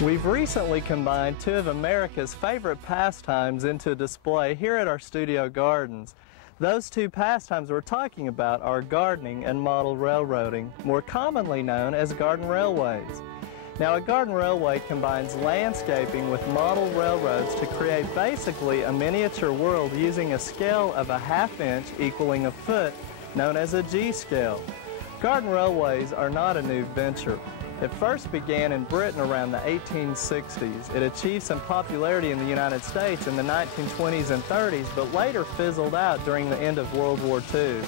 We've recently combined two of America's favorite pastimes into a display here at our studio gardens. Those two pastimes we're talking about are gardening and model railroading, more commonly known as garden railways. Now, a garden railway combines landscaping with model railroads to create basically a miniature world using a scale of a ½ inch equaling a foot, known as a G-scale. Garden railways are not a new venture. It first began in Britain around the 1860s. It achieved some popularity in the United States in the 1920s and 30s, but later fizzled out during the end of World War II.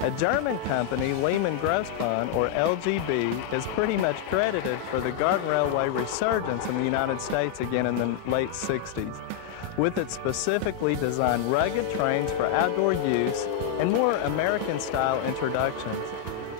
A German company, Lehman Grossbahn, or LGB, is pretty much credited for the garden railway resurgence in the United States again in the late 60s, with its specifically designed rugged trains for outdoor use and more American-style introductions.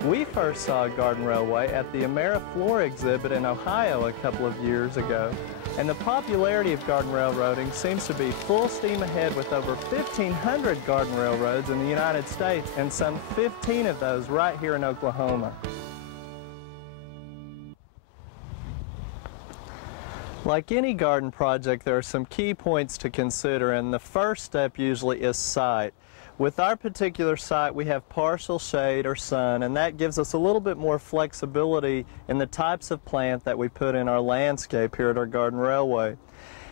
We first saw a garden railway at the AmeriFlora exhibit in Ohio a couple of years ago, and the popularity of garden railroading seems to be full steam ahead with over 1,500 garden railroads in the United States and some 15 of those right here in Oklahoma. Like any garden project, there are some key points to consider, and the first step usually is site. With our particular site, we have partial shade or sun, and that gives us a little bit more flexibility in the types of plant that we put in our landscape here at our garden railway.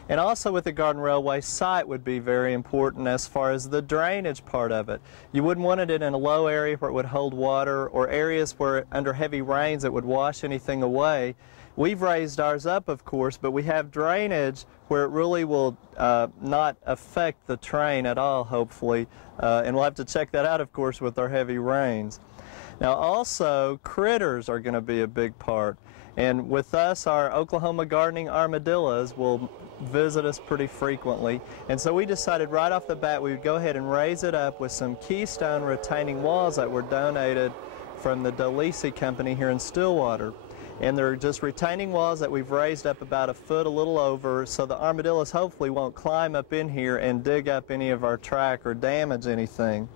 And also with the garden railway, site would be very important as far as the drainage part of it. You wouldn't want it in a low area where it would hold water, or areas where under heavy rains it would wash anything away. We've raised ours up, of course, but we have drainage where it really will not affect the train at all, hopefully. And we'll have to check that out, of course, with our heavy rains. Now, also, critters are going to be a big part. And with us, our Oklahoma gardening armadillos will visit us pretty frequently. And so we decided right off the bat we would go ahead and raise it up with some keystone retaining walls that were donated from the DeLisi Company here in Stillwater. And they're just retaining walls that we've raised up about a foot, a little over, so the armadillos hopefully won't climb up in here and dig up any of our track or damage anything.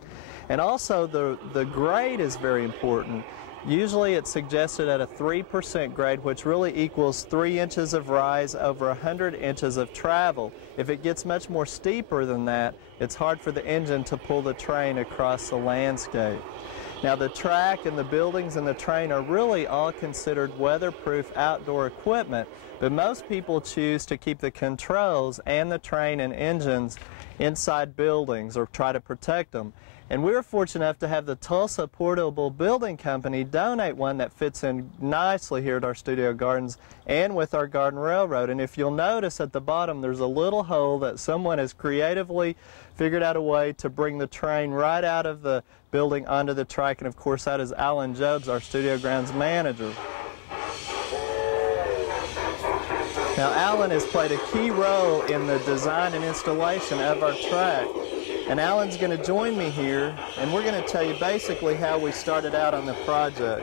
And also the grade is very important. Usually it's suggested at a 3% grade, which really equals 3 inches of rise over 100 inches of travel. If it gets much more steeper than that, it's hard for the engine to pull the train across the landscape. Now, the track and the buildings and the train are really all considered weatherproof outdoor equipment, but most people choose to keep the controls and the train and engines inside buildings or try to protect them. And we were fortunate enough to have the Tulsa Portable Building Company donate one that fits in nicely here at our studio gardens and with our garden railroad. And if you'll notice at the bottom, there's a little hole that someone has creatively figured out a way to bring the train right out of the building onto the track. And of course, that is Alan Jubbs, our studio grounds manager. Now, Alan has played a key role in the design and installation of our track. And Alan's going to join me here, and we're going to tell you basically how we started out on the project.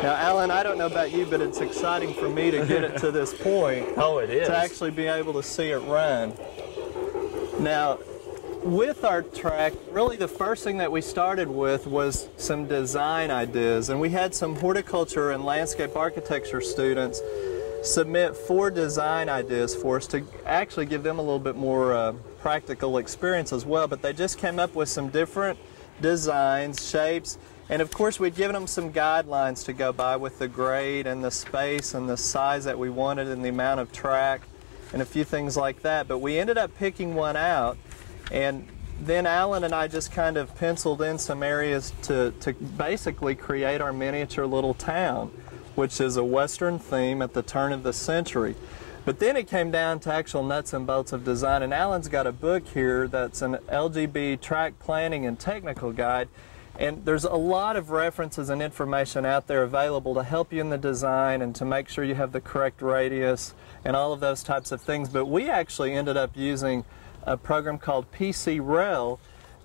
Now, Alan, I don't know about you, but it's exciting for me to get it to this point. Oh, it is. To actually be able to see it run. Now, with our track, really the first thing that we started with was some design ideas, and we had some horticulture and landscape architecture students submit 4 design ideas for us to actually give them a little bit more practical experience as well, but they just came up with some different designs, shapes, and of course we'd given them some guidelines to go by with the grade and the space and the size that we wanted and the amount of track and a few things like that. But we ended up picking one out, and then Alan and I just kind of penciled in some areas to basically create our miniature little town, which is a Western theme at the turn of the century. But then it came down to actual nuts and bolts of design, and Alan's got a book here that's an LGB track planning and technical guide, and there's a lot of references and information out there available to help you in the design and to make sure you have the correct radius and all of those types of things. But we actually ended up using a program called PC Rail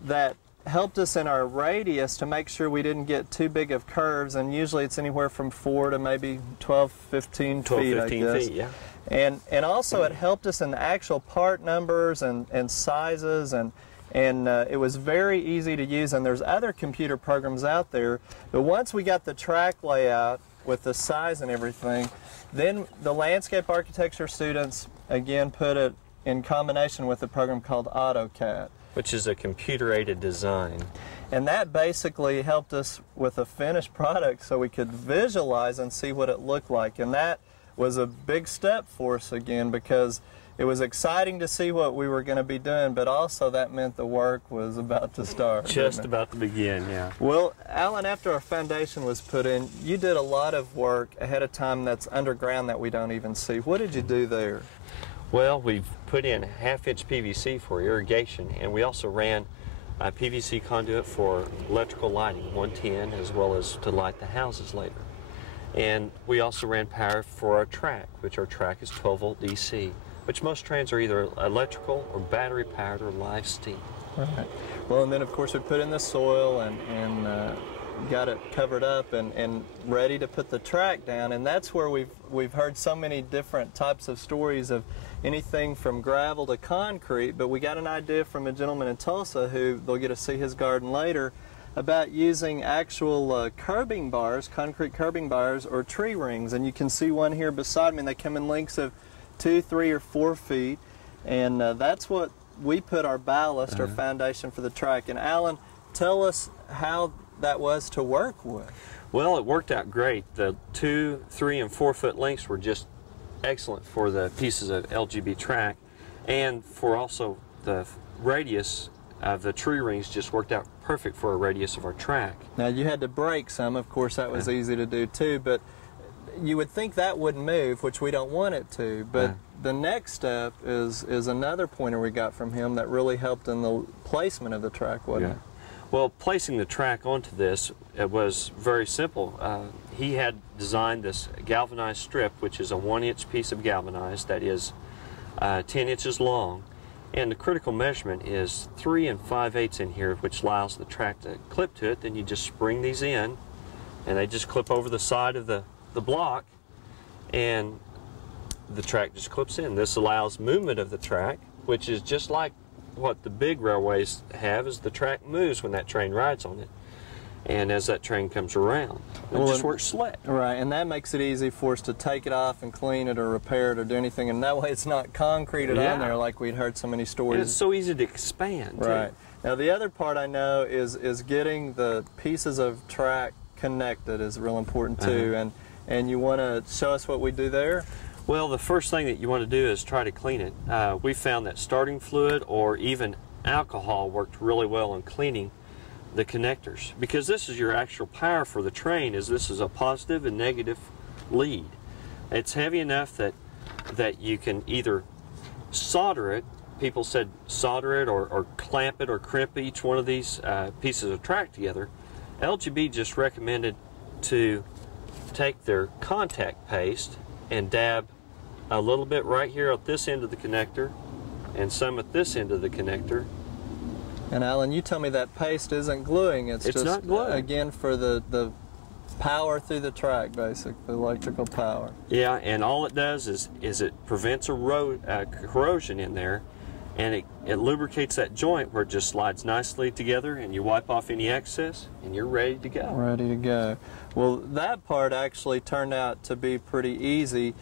that helped us in our radius to make sure we didn't get too big of curves, and usually it's anywhere from 4 to maybe 12, 15 feet, I guess. Feet, yeah. And also it helped us in the actual part numbers and sizes, and it was very easy to use, and there's other computer programs out there. But once we got the track layout, with the size and everything. Then the landscape architecture students, again, put it in combination with a program called AutoCAD. Which is a computer-aided design. And that basically helped us with a finished product so we could visualize and see what it looked like. And that was a big step for us again, because it was exciting to see what we were going to be doing, but also that meant the work was about to start. Just about to begin, yeah. Well, Alan, after our foundation was put in, you did a lot of work ahead of time that's underground that we don't even see. What did you do there? Well, we've put in 1/2-inch PVC for irrigation, and we also ran a PVC conduit for electrical lighting, 110, as well as to light the houses later. And we also ran power for our track, which our track is 12-volt DC, which most trains are either electrical or battery powered or live steam. Right. Well, and then of course we put in the soil and got it covered up and ready to put the track down, and that's where we've heard so many different types of stories of anything from gravel to concrete, but we got an idea from a gentleman in Tulsa who they'll get to see his garden later about using actual curbing bars, concrete curbing bars, or tree rings, and you can see one here beside me, and they come in lengths of 2, 3, or 4 feet, and that's what we put our ballast or foundation for the track. And Alan, tell us how that was to work with. Well, it worked out great. The 2, 3, and 4 foot lengths were just excellent for the pieces of LGB track, and for also the radius of the tree rings just worked out perfect for a radius of our track. Now you had to break some, of course that was easy to do too, but you would think that wouldn't move, which we don't want it to, but the next step is another pointer we got from him that really helped in the placement of the track, wasn't it? Well, placing the track onto this, it was very simple. He had designed this galvanized strip, which is a 1-inch piece of galvanized that is 10 inches long, and the critical measurement is 3 5/8 in here, which allows the track to clip to it. Then you just spring these in, and they just clip over the side of the block, and the track just clips in. This allows movement of the track, which is just like what the big railways have, is the track moves when that train rides on it, and as that train comes around, it just works slick. Right, and that makes it easy for us to take it off and clean it or repair it or do anything, and that way it's not concreted on there like we'd heard so many stories. And it's so easy to expand, right. Now the other part I know is getting the pieces of track connected is real important too, and you want to show us what we do there? Well, the first thing that you want to do is try to clean it. We found that starting fluid or even alcohol worked really well in cleaning the connectors, because this is your actual power for the train. This is a positive and negative lead. It's heavy enough that you can either solder it. People said solder it or clamp it or crimp each one of these pieces of track together. LGB just recommended to take their contact paste and dab a little bit right here at this end of the connector and some at this end of the connector. And Alan, you tell me that paste isn't gluing, it's just not gluing. Again for the power through the track, basically, the electrical power. Yeah, and all it does is it prevents corrosion in there, and it lubricates that joint where it just slides nicely together, and you wipe off any excess and you're ready to go. Ready to go. Well, that part actually turned out to be pretty easy.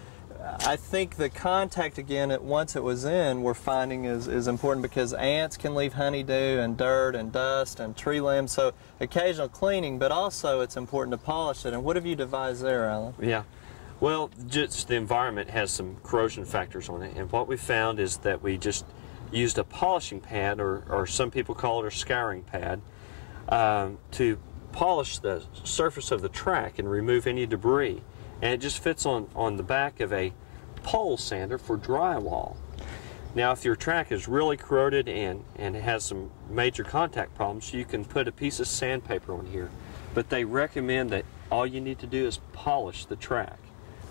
I think the contact, again, once it was in, we're finding is important, because ants can leave honeydew and dirt and dust and tree limbs, so occasional cleaning, but also it's important to polish it. And what have you devised there, Alan? Yeah, well, just the environment has some corrosion factors on it, and what we found is that we just used a polishing pad, or some people call it a scouring pad, to polish the surface of the track and remove any debris. And it just fits on the back of a pole sander for drywall. Now, if your track is really corroded and it has some major contact problems, you can put a piece of sandpaper on here. But they recommend that all you need to do is polish the track.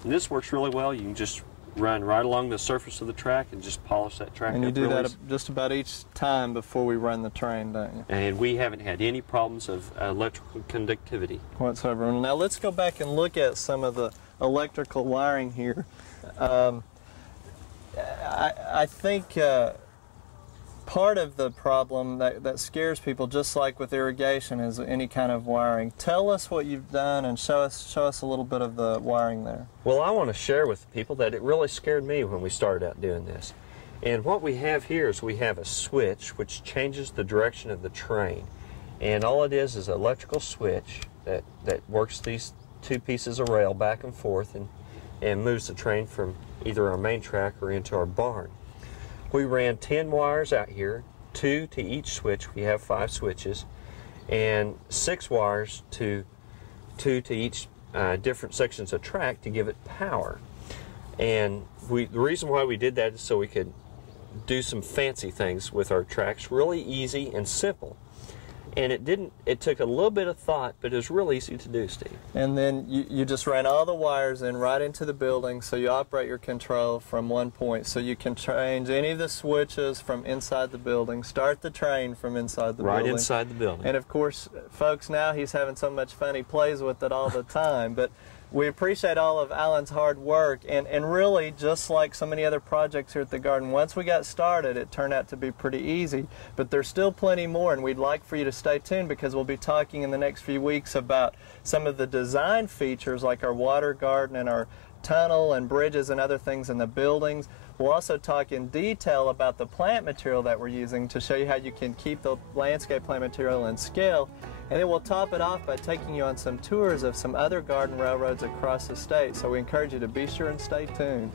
And this works really well. You can just run right along the surface of the track and just polish that track. And you do that just about each time before we run the train, don't you? And we haven't had any problems of electrical conductivity whatsoever. Now let's go back and look at some of the electrical wiring here. I think part of the problem that scares people, just like with irrigation, is any kind of wiring. Tell us what you've done and show us a little bit of the wiring there. Well, I want to share with people that it really scared me when we started out doing this. And what we have here is we have a switch which changes the direction of the train. And all it is an electrical switch that works these two pieces of rail back and forth and moves the train from either our main track or into our barn. We ran 10 wires out here, 2 to each switch. We have 5 switches, and 6 wires to 2 to each different sections of track to give it power. And the reason why we did that is so we could do some fancy things with our tracks, really easy and simple. And it took a little bit of thought, but it was real easy to do, Steve. And then you just ran all the wires in right into the building, so you operate your control from one point. So you can change any of the switches from inside the building, start the train from inside the building. Right inside the building. And of course, folks, now he's having so much fun, he plays with it all the time. But we appreciate all of Alan's hard work, and really, just like so many other projects here at the garden, once we got started, it turned out to be pretty easy. But there's still plenty more, and we'd like for you to stay tuned, because we'll be talking in the next few weeks about some of the design features, like our water garden and our tunnel and bridges and other things in the buildings. We'll also talk in detail about the plant material that we're using to show you how you can keep the landscape plant material in scale. And then we'll top it off by taking you on some tours of some other garden railroads across the state. So we encourage you to be sure and stay tuned.